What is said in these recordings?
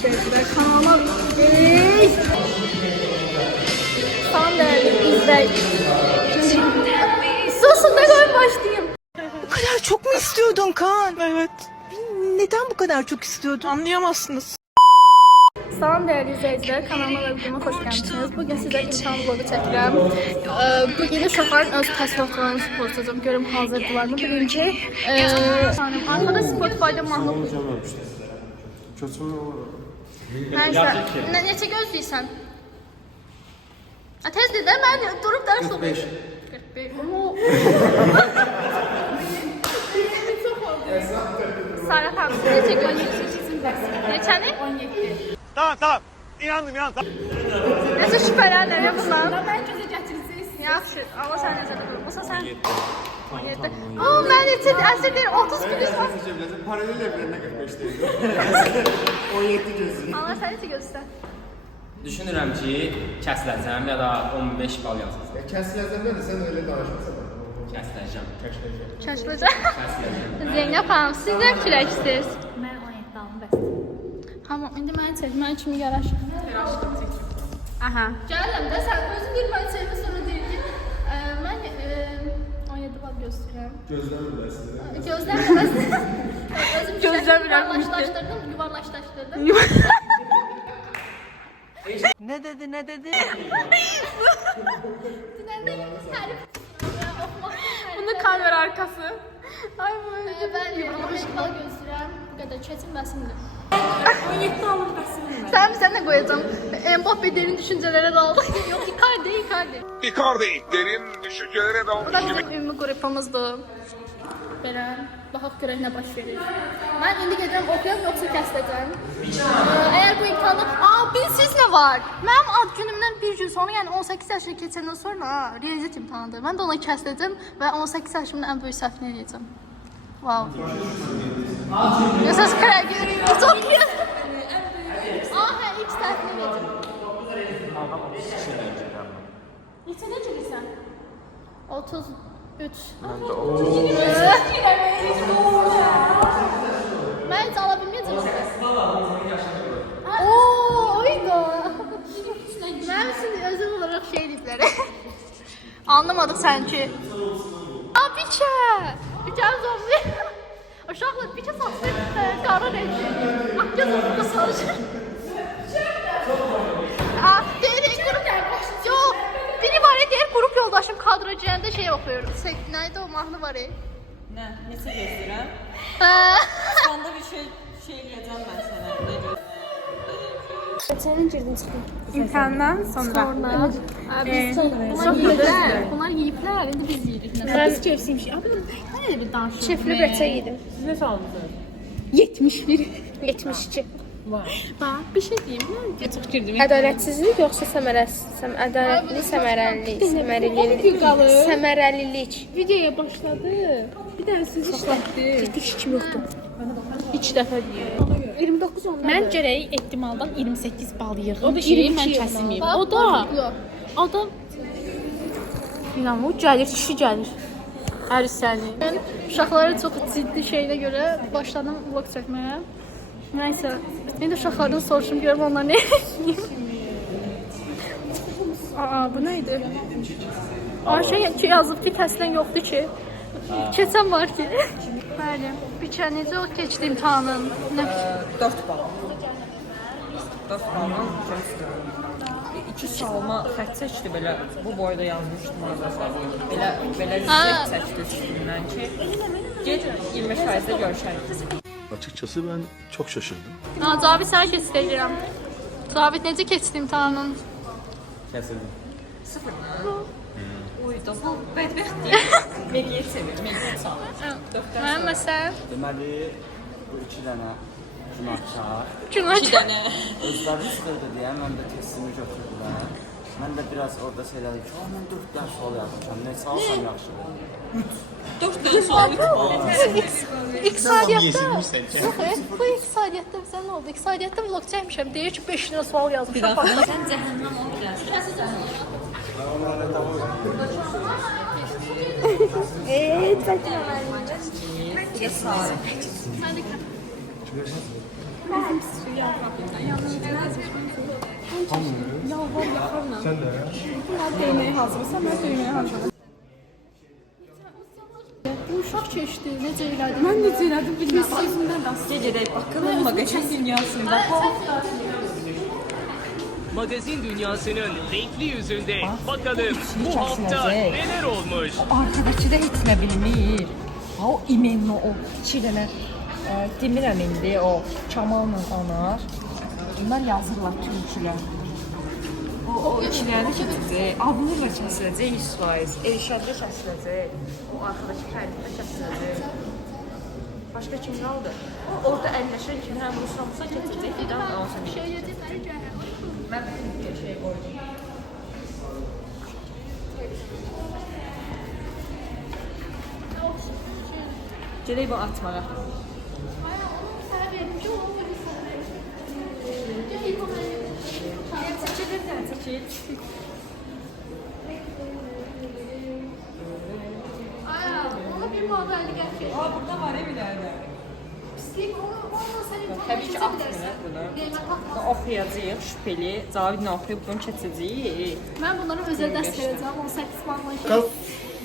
izləyicilər, kanalıma son dərəcə izləyin. Susun da qoyun başlayayım. Bu kadar çok mu istiyordun Kaan? Evet. Neden bu kadar çok istiyordun? Anlayamazsınız. Salam dəyərli izləyicilər, kanalıma və videoma xoş gəlmişsiniz. Bugün sizə imtahan vlogu çəkirəm. Bugün uşaqların öz təsərrüfatlarını soruşacağım. Görüm hazırdılarmı? Birinci, arkada Spotify'da mahnı oxuyacağım. Neçə gözləyirsən? Tezdir də, mən durub dərs oxuyum. 45. 45. Sara xanım, neçə gözləyirsin? Neçəni? 17. Tamam. İnandım. Nəsə şübhələnir bundan. Ben gözə gətirəcəksiniz. Yaxşı, amma sən necə durur? Olsa sən 17. Mən neçə əsr deyir, 30 bilirsən. Paralel evrenine 45 değil. 17 gözlük. Allah sən necə gözsən? Düşünürəm ki, kəsiləcəm ya da 15 bal yazılsın. Kəsiləcəndə də sən öyle danışmasan. Kəsiləcəm. Kəşfəcəm. Zeynəb xanım, siz nə fikirləşirsiniz? Mən 17 alım bəs. Amma indi məni çək, mən kimi yaraşır. Aha. Gələm də sən özün deyir məni çəkmə sonra deyir ki, mən 17 bal göstərirəm. Gözləmirlər. Gözləmirəm. Özüm Gözləmirəm. yuvarlaşdırdım. Ne dedi? Bunu kamera arkası. Ay böyle. Ben 17 bal göstərirəm. Bu qədər keçin bəsimdir. 17 alım bəs. Sen de koyacağım. Mbappe derin düşüncelere daldı. Yok Icardi. Icardi derin düşüncelere Bu dalmış da gibi. bizim ünlü grupumuzdur. Belə, baxaq görək nə baş verir. Mən indi gedirəm oxuyam, yoxsa kəsəcəm. Əgər bu imtahanı... bilsiz nə var? Mənim ad günümdən bir gün sonra, yəni 18 yaşına keçəndən sonra riyaziyyat imtahanıdır. Mən də ona kəsəcəm və 18 yaşımın ən böyük səhvini eləyəcəm. Wow. Yasas karar görüyor. Çok iyi. Aha, ilk səhvini eləyəcəm. Neçə necə bilirsən? 33. Mən heç ala bilməyəcəm. Oydu. Mən şimdi özel olarak şey ediblər. Anlamadık sanki. Biçə. Biçə zombi. Uşaqlar biçə saçlı qara renkli. Akgöz oldu sarışın. Yok. Biri var ya, diğer grup yoldaşım kadrocuyanda şey okuyor. Neydi o mahnı var ya? Ne? Nesi gözləyirəm? Sonda bir şey eləyəcəm mən sənə. İmkandan sonra. Bunlar yiyiplər, indi biz yeyirik. Biz kefsiymiş. Abi ne bir danışım. Çiftli böçə yedim. Siz nə salmışsınız? 71. 72. Bak bir şey diyeyim mi? Çok girdim. Ədalətsizlik yoxsa ədalətli, səmərəlilik. Videoya başladı. Bir tane siz işlətdi. Hiç kim yoxdur. 2 dəfə deyir. 29 onda. Mən gərək ehtimaldan 28 bal yığım. O da ki, 22 mən yığım. kəsilməyim. O da İnanmı gəlir, kişi gəlir. Hər səni. Ben uşaqlara çox ciddi şeyinə görə başladım vlog çəkməyə. Nəysə, indi uşaqlardan soruşum, görüm onlar nə edeyim. Bu neydi? Şey ki yazıb ki, kəsilən yoxdur ki. Keçən var ki. Bəli, biçə necə keçdi imtahanın? 4 bal. 4 baldan keçdim. 2 salma xət çəkdi belə, bu boyda yazmışdım yazarsa. Belə xət çəkdi üstündən ki, gec 25%'de görüşərik. Açıkçası ben çok şaşırdım. Zabit sən keçdirəm. Zabit necə keçdi imtahanın? Kəsildim. Uydu, bu bədbəxt deyil. Meqliyyət sevir, meqliyyət salır. Mən məsələn Deməli, bu 2 dənə günahkar. 2 dənə. Özləri sıxırdı deyə mən də testimi götürdülər. Mən də biraz orada söylədim ki, mən 4 dərs sual yazmışam, nə salsam yaxşıdır. 4 dənə sual. İqtisadiyyatda. Yox, bu iqtisadiyyatda bizə nə oldu? İqtisadiyyatda vlog çəkmişəm. Deyir ki, 5 lira sual yazmışam. Sən cəhənnəm ol biraz. Hadi. Sən də. Bunlar döyməyə hazırsan, mən döyməyə hazıram. Bu uşaq keçdi, necə elədin? Mən necə elədim bilmirəm, özümdən rast. Gedək bakalım magazin dünyasında. Magazin dünyasının renkli yüzünde bakalım bu hafta neler olmuş? Arkadakı da heç nə bilmir. Ha o imenli o iki dənə demirəm indi o Kamal'la Anar. Bunlar yazırlar türkülər. O ikiləri keçəcək. Ablulla kəsiləcək 100%. Elşadla kəsiləcək. O arkadakı Fəridlə kəsiləcək. Başqa kim qaldı? Orada əlləşən kimi həm Ruslan keçəcək. Bir daha olsun. Bir şey yedim, Mən bir şey qoydum. Gedək bu atmağa. Ona bir muhabbeti gətir. Burada var ya bir dənə. Pislik, onu sənin Təbii ki, atmır bunu. Oxuyacağıq şübheli. Cavidlə oxuyub bunu keçəcəyik. Mən bunları özel dərs verəcəm, 18 manla. Kalk.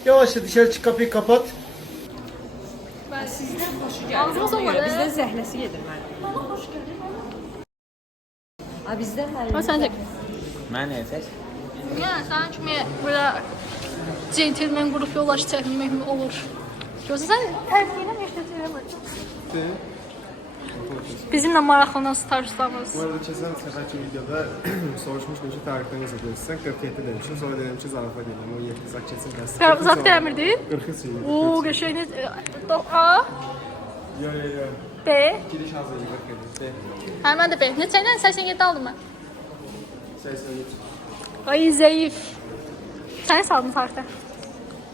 Yavaşça dışarı çık, kapıyı kapat. Ben sizdən xoş Ağzımız gəldim. olmadı. Bizdə zəhləsi gedir mənim. Bana xoş gəldin. Ha bizdə Ha sen çek. Mən nəfəs? Ya sen kimi böyle centilmen grup yolaşı çəkmək olur. Görsən sən tərbiyyənə məşğul Bizimle maraqlanan starslarımız. Bu arada keçən səfərki videoda soruşmuşdum ki, tarixdən necə görürsən? 47 demişdim. Sonra dedim ki, zarafa dedim. 17 zak keçsin dərs. Zat dəmirdi. 43 idi. Oo, qəşəng. A, Yo. B. Giriş hazırlığı 47. Hə, mən də B. Neçə ilə 87 aldım mən. 87. Ay, zəif. Sən saldın tarixdə.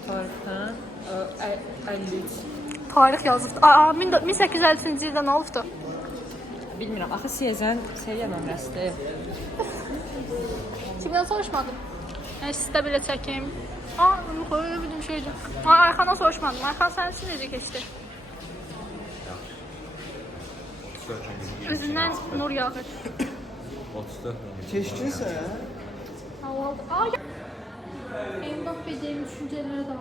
tarixdən 53. Tarix yazıb. Aa, 1853-cü ildə nə olubdu? Bilmirəm. Axı Sezən seriya nömrəsidir. Kimdən soruşmadım? Yəni sizdə belə çəkim. Aa, qoyuyor bir şeydir. Aa, Ayxana soruşmadım. Ayxan sənin üçün necə keçdi? Özündən nur yağır. 34. Keçdinsə? Havaldı. Aa, ya. Mbappe'nin düşünceleri de var.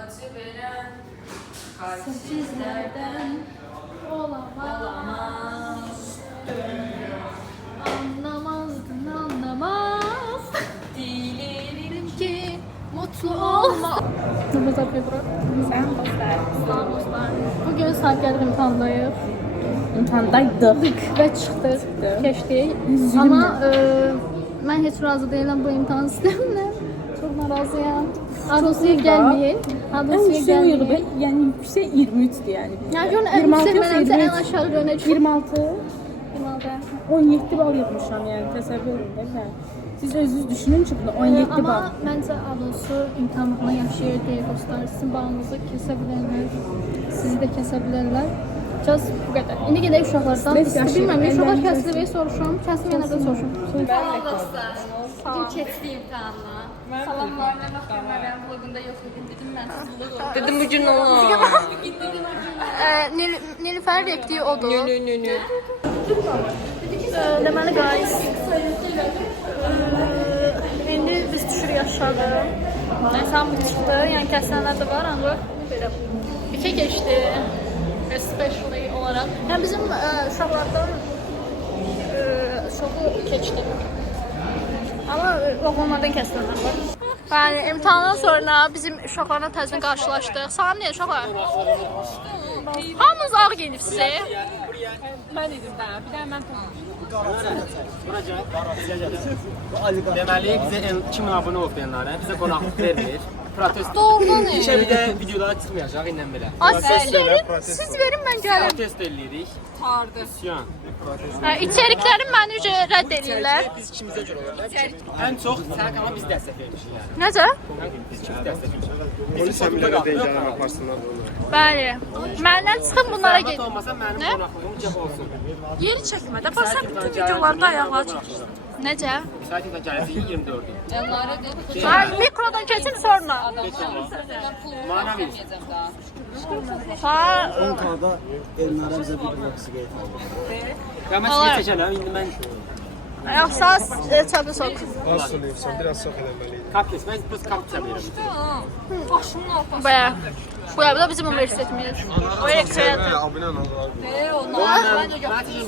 Acı verən Sizlerden olamaz. Anlamazdın, anlamaz. Dilerim ki mutlu olma. Namaz yapıyor. Sen dostlar. Sağ dostlar. Bugün saatler imtihandayız. İmtihandaydık. Ve çıktık. Geçtik. Ama ben hiç razı değilim bu imtihan sistemine. Çok narazıyım. Adosiye gelmeyin. Adosiye gelmeyin. Yani yüksek 23'tü yani. Yani görün en 26 yüksek yoksa benim en 23. aşağı görünecek. 26. 26. 17 bal yapmışam yani təsəvvür edin də sən. Siz özünüz düşünün ki, bunu 17 bal. Ama bence Adosu imtihanına yaşayır değil dostlar. Sizin bağınızı kesebilirler. Sizi de kesebilirler. Just bu kadar. İndi gedək uşaqlardan. Bilməm, uşaqlar kəsilib və soruşuram. Kəsilib yenə də soruşuram. Salam dostlar. Bugün keçdi imtihanla. Salamlar, nə vaxt mənim vlogunda yox idim. Dedim mən sizinlə olacağım. Dedim bugün olar. Nilüfer reptiği odur. Nü. Deməli guys. İndi biz düşürük aşağı. Nəysə bu çıxdı. Yəni kəsənlər də var ancaq belə 2 keçdi. Especially olarak. Yəni bizim uşaqlardan çoxu keçdi. Amma oğlanlardan kəsənlər var. Yəni imtahandan sonra bizim uşaqlarla təzədən qarşılaşdıq. Salam deyin uşaqlar. Hamınız ağ geyinibsiniz. Mən idim də. Bir də mən Deməli, bizə 2000 abunə olmayanlara bizə qonaqlıq vermir. Protesto. Doğrudan İşə bir də videolara çıxmayacaq indən belə. Ay siz verin mən gələm. Protesto eləyirik. Tardı. Üsyan. İçeriklərim məni rədd edirlər. Biz ikimizə görə olacaq. Ən çox sənə kanala biz dəstək vermişik. Necə? Biz ikimiz dəstək vermişik. Polis əmrləri deyəcəklər, aparsınlar onu. Bəli. Məndən çıxın bunlara Zəhmət gedin. olmasa mənim Nə? qonaqlığım cəb olsun. Yeri çəkmədə. Bax sən bütün videolarda ayaqlar çəkirsən. Necə? Müsaitliklə gələcəyi 24-dür. Ay, mikrodan keçin sonra. Manevi. Ha, 10K-da elmələrə bizə bir boxu qeyt aldı. Ya mən sizi çəkərəm, indi mən Əsas çapı sok. Az sulayırsan, biraz çox eləməliyik. Kapes, mən pus kapsa verirəm. Başımın ortası. Bəyə. Bu da bizim universitetimiz. O elektriyatı. Abunə olun. Məncə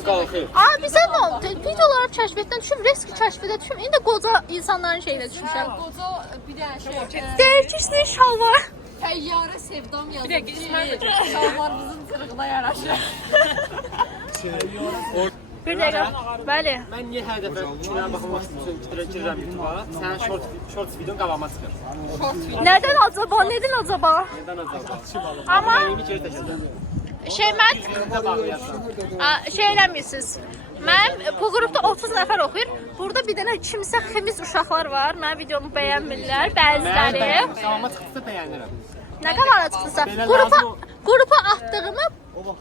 qalxır. Bizə nə oldu? Videoları kəşfətdən düşüm, risk kəşfədə düşüm. İndi də qoca insanların şeyinə düşmüşəm. Qoca bir dənə şey. Deyir ki, işte şalvar. Təyyarə sevdam yazıb ki, şalvarımızın cırığına yaraşır. Bir dəqiqə. Bəli. Mən niyə hər dəfə kinaya baxmaq üçün girirəm YouTube-a, sənin short videon qabağıma çıxır. Nədən acaba? Nədən acaba? Nədən acaba? Amma Bir kere təşəkkür. mən Nə bağlayarsan? şey eləmirsiniz. Mən bu qrupda 30 nəfər oxuyur. Burada bir dənə kimsə xemiz uşaqlar var. Mənim videomu bəyənmirlər bəziləri. Qabağıma çıxsa bəyənirəm. Nə qədər çıxırsa, qrupa atdığımı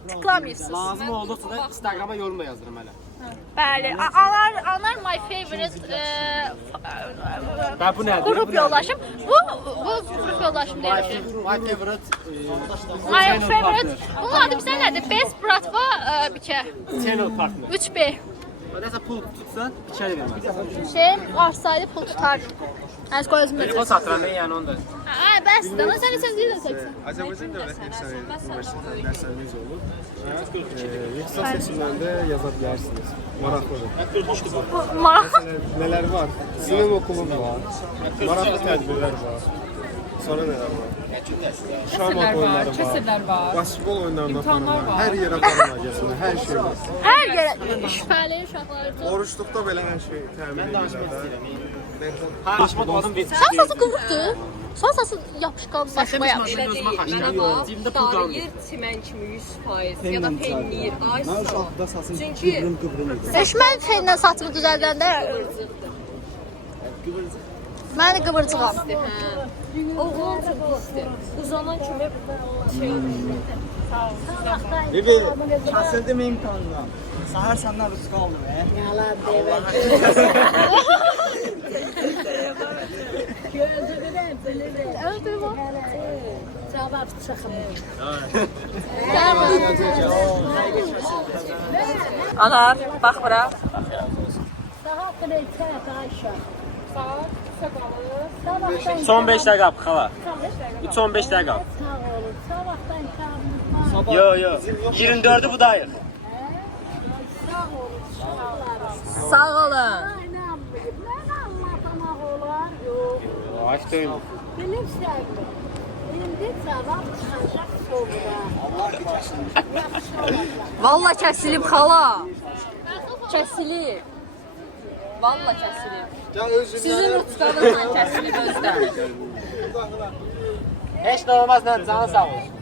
tıklamırsınız. Lazım olduqca da Instagrama yorum da yazırım hələ. Bəli. Anar my favorite Və bu nədir? qrup yoldaşım. Bu qrup yoldaşım deyil. My favorite My favorite. Bunun adı bizə nədir? Best Bratva bikə. channel partner. 3B. Nəsə pul tutsa içəri verməz. Şey, varsaydı pul tutar. Az qoyuzum. Telefon satıram ben yəni onda. Bəs də sən sən deyirsən. Azərbaycan Dövlət Universitetinin dərsləriniz olur. Yüksək seçimlərdə yaza bilərsiniz. Maraqlıdır. Maraq. Nələr var? Sinema klubu var. Maraqlı tədbirlər var. Sonra nələr var? Şam oyunları var. Kəsirlər var. Basketbol oyunlarında aparırlar. Hər yerə aparırlar gəzini. Hər şey var. Hər yerə şübhəli uşaqlar. Oruçluqda belə hər şey təmin edirlər. Danışmaq oldum bir. Sən səsi qıvırdı. Sən səsi yapışqan başıma yapışqan. Gözümə xaşdı. Cibimdə pul qalmır. Darıyır çimən kimi 100% ya da peynir. Ay sağ. Çünki Mən fendən saçımı düzəldəndə mən qıvırcığam. oğlan çox pisdir. Uzanan kimi şey olur. Bibi, kəsildim imtahandan. Səhər səndən rızq aldım, Yalan deyirəm. Cavab çıxım. Anar, bax bura. Son 5 dəqiqə xala. 3-15 dəqiqə. Yo. 24'ü budayıq. Sağ olun. Açdım. Bilirsən, indi cavab çıxacaq sonra. Valla kəsilib xala. Kəsilib. Valla kəsilib. Sizin utqanınla kəsilib özdə. Heç nə olmaz lan, canın sağ olsun.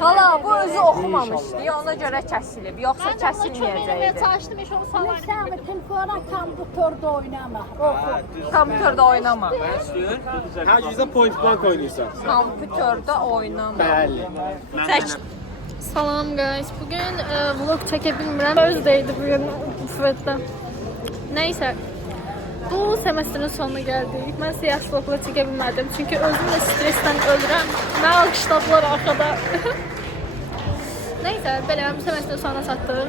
Xala, bu özü oxumamışdı, ona görə kəsilib. Yoxsa kəsilməyəcəkdi. Çalışdım, heç onu salarım. Sən telefona kompüterdə oynama. Kompüterdə oynama. Hər güzdə point blank oynayırsan. Kompüterdə oynama. Bəli. Salam guys, bugün vlog çəkə bilmirəm. Özdəydi bugün Fıfetdə. Neyse, bu semestrin sonuna gəldik. Mən siyah vlogla çəkə bilmədim. Çünki özüm də stresten ölürəm. Mən alqışladılar arxada. Neyse, belə semestrin sonuna çatdıq.